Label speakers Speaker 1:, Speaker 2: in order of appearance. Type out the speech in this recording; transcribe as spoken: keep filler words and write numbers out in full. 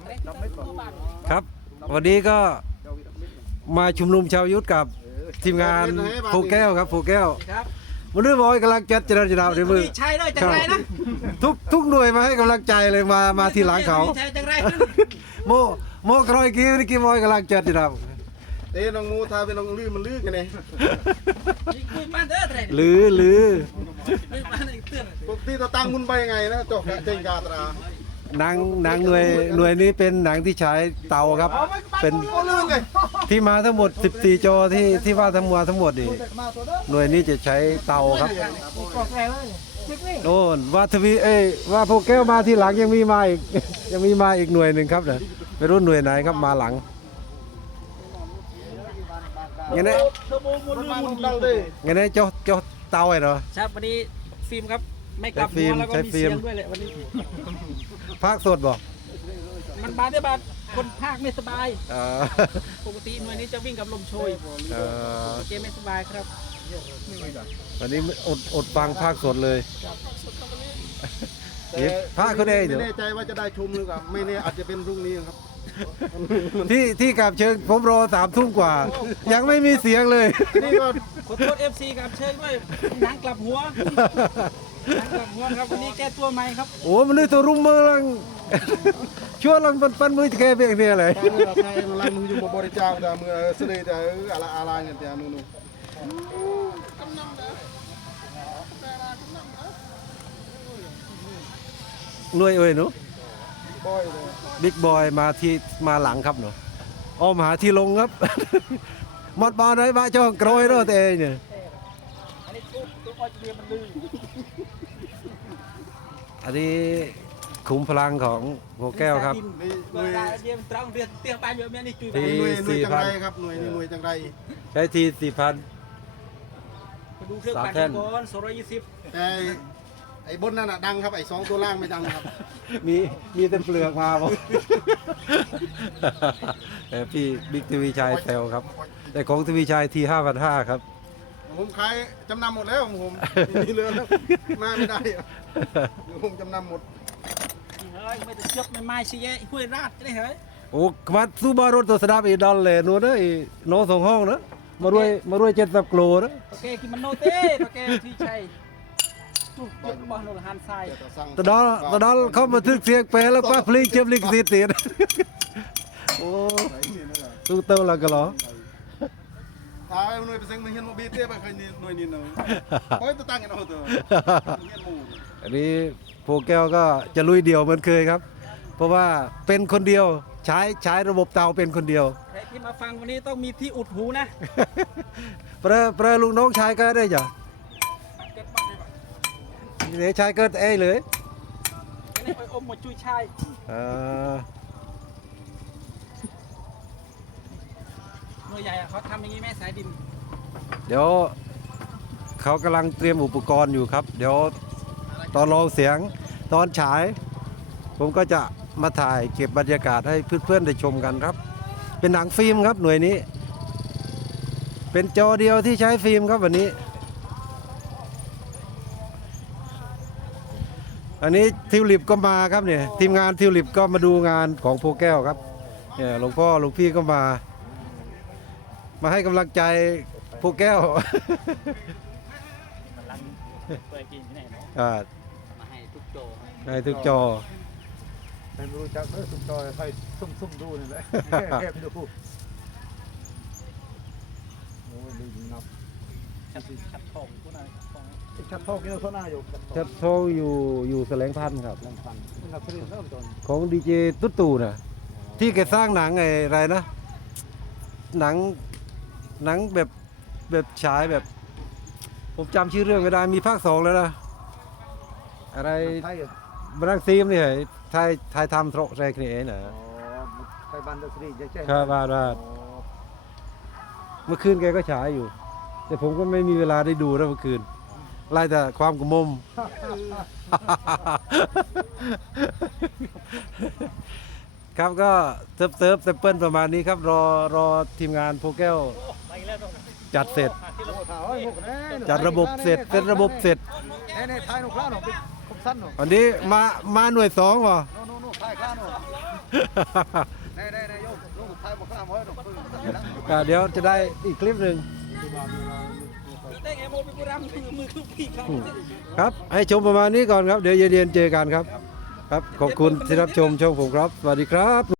Speaker 1: ครับวันนี้ก็มาชุมนุมชาวยุทธกับทีมงานโพแก้วครับโพแก้ววันนี้บอยกำลังจัดจราจรในมือ
Speaker 2: ใช่เลยจังไรนะ
Speaker 1: ทุกทุกหน่วยมาให้กำลังใจเลยมามาทีหลังเขาโมโมกรอยกี้นี่กี้บอยกำลังจัดจรา
Speaker 3: เต้น้องมูทาเป็นน้องลือมันลือกันเลย
Speaker 1: ลือลือ
Speaker 3: ปกติตัวตั้งมุนไปไงนะจอกเจงกาตรา
Speaker 1: หนังหนังหน่วยหน่วยนี้เป็นหนังที่ใช้เตาครับเป็นที่มาทั้งหมดสิบสี่จอที่ที่ว่าทั้งมวลทั้งหมดนี่หน่วยนี้จะใช้เตาครับโน่นว่าทวีเอ้ว่าพวกแก้วมาที่หลังยังมีมาอีกยังมีมาอีกหน่วยหนึ่งครับเนี่ยไม่รู้หน่วยไหนครับมาหลังงั้นเนี่ยงั้นเนี่ยเจ้าเจ้าเตาไอ้เหรอ
Speaker 2: ใช่วันนี้ฟิล์มครับไม่กลับหัวแล้วก็มีเสียงด้วยเลยวันนี้
Speaker 1: ภาคสดบอก
Speaker 2: มันบาดได้บาดคนภาคไม่สบายปกติหน่วยนี้จะวิ่งกับลมโชยเกมไม่สบายครับ
Speaker 1: วันนี้อดอดฟังภาคสดเลยภาคเขาได้
Speaker 3: ไม่แน่ใจว่าจะได้ชมหรือเปล่าไม่แน่อาจจะเป็นพรุ่งนี้ครับ
Speaker 1: ที่ที่กับเชิงผมรอสามทุ่มกว่ายังไม่มีเสียงเลย
Speaker 2: นี่ก็ขอโทษเอฟซีกับเชิงด้วยหนังกลับหัวหนังกลับหัวครับวันนี้แก้ตัวใหม่ครับ
Speaker 1: โอ้มันนี่ตัวรุ่มมือลังช่วยลังปันปันมือจะแก้เพียงเดียวเลย
Speaker 3: ใช่ลังมืออยู่บริจาคแต่มือเสด็จแต่อะไรอะไรเงี้ยแต่มือนู้
Speaker 1: หน่วยเอ้ยหนูบิ๊กบอยมาที่มาหลังครับหนูอ้อมหาที่ลงครับมดบอลไหนบ้าจ้องกรอยรถเองเนี่ยอันนี้ขุมพลังของโพแก้วครับ
Speaker 3: ทีสี่พันครับหน่วยหน่วยจังไร
Speaker 1: ใช้ทีสี่พัน
Speaker 2: สามแท่นสองร้อยยี่สิบ
Speaker 3: ไอ้บนนั่นน่ะดังครับไอ้สองตัวล่างไม่ดังครับ
Speaker 1: มีมีแต่เปลือกมาบอกแต่พี่บิ๊กทวีชัยแซวครับแต่ของทวีชัยทีห้าพันห้าครับ
Speaker 3: ผมขายจำนำหมดแล้วผมมีเรือแล้วมาไม่ได้ผมจำนำหมด
Speaker 2: เฮ้ยไม่ต้องเจ็บไม่ไม่สิเย้ห้วยราดได้เหรอ
Speaker 1: โอ้มาซูบารถตัวสนามอีดอลเลยนู้นนะอีโนสองห้องนะมารวยมารวยเจ็ดสิบกิโลนะ
Speaker 2: โอเคกินมันโนเต้โอเคที่ชัย
Speaker 1: ตอนนั้นตอนนั้นเขามาทึกเสียงแปลแล้วป้าพลิงเจ็บลิงสีเตียนโอ้ตู้เต้าละกันเหรอ
Speaker 3: ถ้าหน่วยเป็นเสียงมันเห็นโมบีเต้ไปเคยหน่วยนี้เนาะเพราะตัวตั้งกันเอาตัว
Speaker 1: อันนี้โพแก้วก็จะลุยเดี่ยวเหมือนเคยครับเพราะว่าเป็นคนเดียวใช้ใช้ระบบเตาเป็นคนเดียว
Speaker 2: ใครที่มาฟังวันนี้ต้องมีที่อุดหูนะ
Speaker 1: เปรเปรลุงน้องชายก็ได้จ้ะเดี๋ยวชายเกิดเอ้เลย
Speaker 2: นี่ไปอมหมดจุ้ยชายหน่วยใหญ่เขาทำอย่างนี้แม่สายดิน
Speaker 1: เดี๋ยวเขากำลังเตรียมอุปกรณ์อยู่ครับเดี๋ยวตอนลองเสียงตอนฉายผมก็จะมาถ่ายเก็บบรรยากาศให้เพื่อนๆได้ชมกันครับเป็นหนังฟิล์มครับหน่วยนี้เป็นจอเดียวที่ใช้ฟิล์มครับวันนี้อันนี้ทิวลิปก็มาครับเนี่ยทีมงานทิวลิปก็มาดูงานของโพแก้วครับเนี่ยหลวงพ่อหลวงพี่ก็มามาให้กำลังใจโพแก้ว
Speaker 2: มาให้ทุกโจ
Speaker 1: ให้ทุกจอ
Speaker 3: เป็นรู้จักเออทุกจอใครซุ่มๆดูนี่แหละแอบดูโอ้ยดีนับ
Speaker 2: ชัดทองผู้นั้น
Speaker 3: ชัดทองกินเท่าหน้าอยู่
Speaker 1: ชัดทองอยู่อยู่แสลงพันครับของดีเจตุ๊ตู่น่ะที่แกสร้างหนังไงอะไรนะหนังหนังแบบแบบฉายแบบผมจำชื่อเรื่องไม่ได้มีภาคสองแล้วนะอะไรบรังซีมนี่เหรอไทยไทยทำโตรแรกนี่เองนะ
Speaker 3: ไทยบ้านดรีใช่
Speaker 1: ครับบ้านบ้านเมื่อคืนแกก็ฉายอยู่แต่ผมก็ไม่มีเวลาได้ดูแล้วเมื่อคืนไล่แต่ความกุมมครับก็เซิร์ฟเซิร์ฟเซเปิลประมาณนี้ครับรอรอทีมงานโพแก้วจัดเสร็จจัดระบบเสร็จเสร็จระบบเสร็จวันนี้มามาหน่วยสองวะ
Speaker 3: ข้ามได้ได้ได้โยมโยมไทยมาข้ามไว้ตรงพื้น
Speaker 1: อ่าเดี๋ยวจะได้อีกคลิปหนึ่ง
Speaker 2: ได้ไงโมเป็นผู้รำมือมือคือพี่ครับ
Speaker 1: ครับให้ชมประมาณนี้ก่อนครับ เดี๋ยวเย็นๆเจอกันครับ ครับขอบคุณที่รับชมช่องผมครับสวัสดีครับ